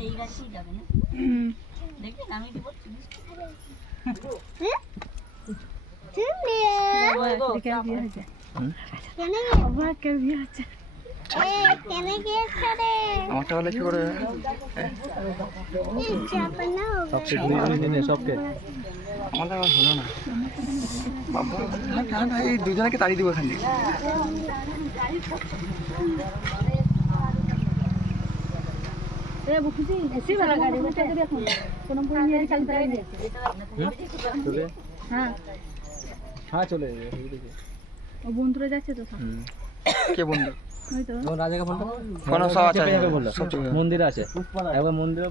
এই গাছই যাবে না দেখি আমি দিব আমারটা হলে কি করে সবকে আমাদের আবার হলো না বাবা এই দুজনকে তাড়িয়ে দিব এখানে হ্যাঁ চলে বন্ধুরা যাচ্ছে তো কে বন্ধু মন্দির আছে একবার মন্দির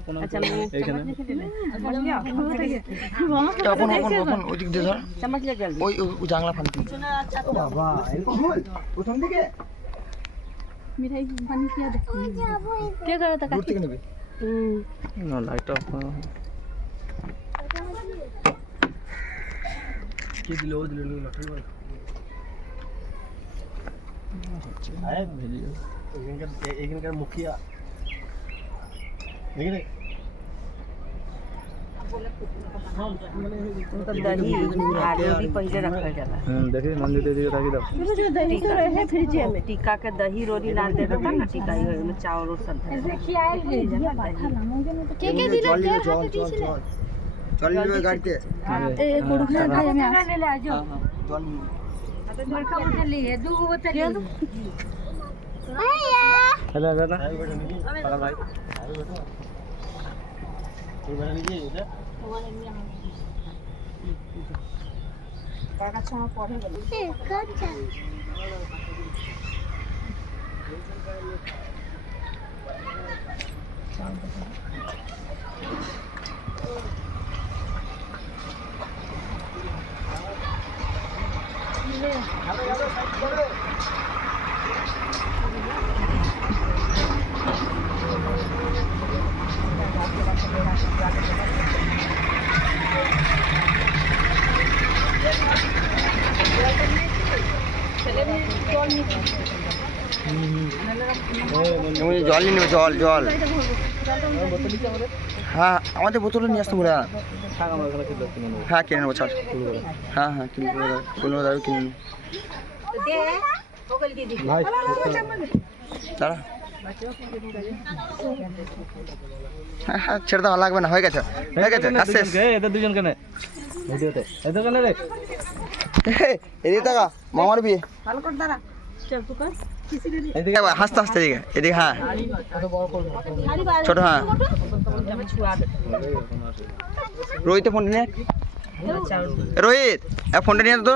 ওইদিক দিয়ে ধর ওই জাংলা ফান্তি বাবা প্রথম দিকে মিঠাই পানি খেয়ে দে কে করে তা দূর থেকে নেবে না লাইট অফ কি দিল ও দিল নি লটারি বল আরে ভিডিও এখানকার মুখিয়া দেখি दही आलू भी पहले रखा जाला देखिए मंदिर दिखे ताकि दो दही तो रहे फ्रिज में टीका के दही रोटी ना दे देता ना टीका ही में चावल और सब के दिला चल ले गाड़ीতে ए गुड़खा खाई আমি ले ले आजो चल बड़का बोतल ली है दो बोतल ली हेलो दादा पागल भाई तू बना लीजिए इधर টাকা ছাড়া পড়ে গেল জল নিয়ে নেবে জল জল হ্যাঁ আমাদের বোতলে নিয়ে আসতে বলে হ্যাঁ কিনে নেবো ছাড় হ্যাঁ হ্যাঁ কিনে নেবো দাঁড়ো কিনে নেবো দাঁড়া হ্যাঁ হ্যাঁ ছেড়ে দেওয়া লাগবে না হয়ে গেছে আসছে এদের দুজন কেন ভিডিওতে এদের কেন রে এদিকে টাকা মামার বিয়ে ভালো করে দাঁড়া চল তুই কর এদিকে হাসতে হাসতে এদিকে এদিকে হ্যাঁ ছোট হ্যাঁ রোহিতে ফোনটা নিয়ে রোহিত ফোনটা নিয়ে তো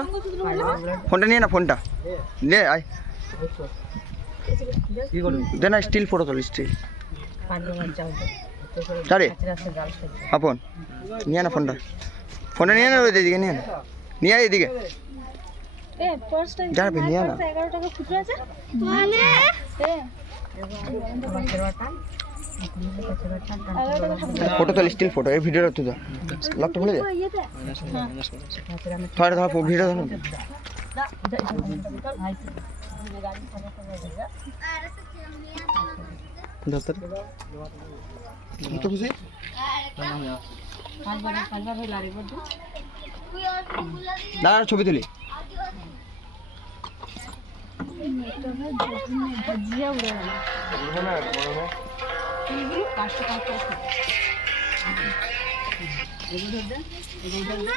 ফোনটা নিয়ে না ফোনটা নে আয় দে না স্টিল ফটো তোল স্টিল আরে আপন নিয়ে না ফোনটা নিয়ে না রোহিত এদিকে নিয়ে না নিয়ে আয় এদিকে এ পার্সটা যাবে নিয়ে না 11 টাকা খুচরা আছে মানে ফটো তোল স্টিল ফটো এই ভিডিওটা তুই লকটা খুলে দে ধর ভিডিও ধর দত্তর তো খুশি না ছবি তুলি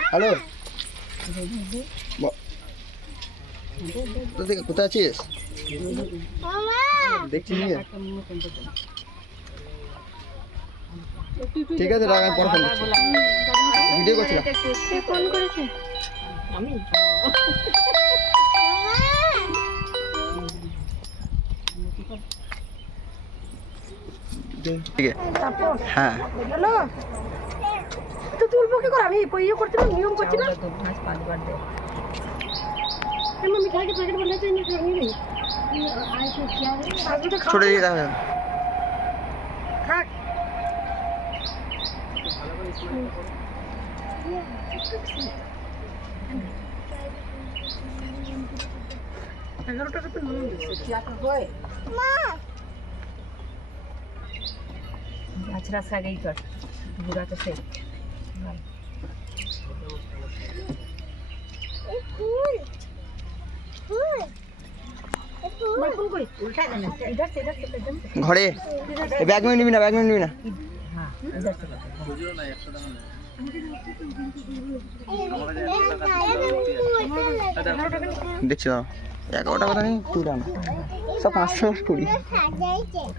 হ্যালো কোথায় আছিস দেখছি নিয়ে ঠিক আছে রাখ পরে ফোন করছি ভিডিও করছিলাম ফোন করেছে আমি ঠিক আছে হ্যাঁ হ্যালো তো তুলবো কি করে আমি ইয়ে করতে না নিয়ম করছি না পাঁচবার দে আমি মিঠাই के पैकेट बनने चाहिए खाएंगे नहीं आज तो क्या है आज तो छोड़ दीजिए खा $11 তো নুন দিচ্ছে আছরা সাগেই কর বুড়া তো সে ফুল করি উল্টা দেন इधर से एकदम ঘরে এই ব্যাগ নিবি না, ব্যাগ নিবি না। हां इधर से খুচরো না 100 টাকা নেই দেখছি দাও 11 টাকা নেই তুই না সব 500 কুড়ি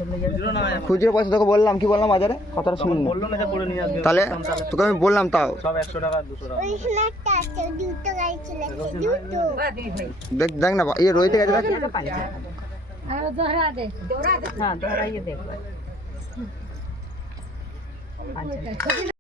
খুচরো না খুচরো পয়সা তোকে বললাম, কি বললাম বাজারে কথাটা শুনি না। বললো না যে করে নিয়ে আসবে তাহলে তোকে আমি বললাম তাও সব 100 টাকা 200 টাকা দেখ দেখ না এই রইতে গেছে দেখ। আর দোহরা দে हां दोहराइए देख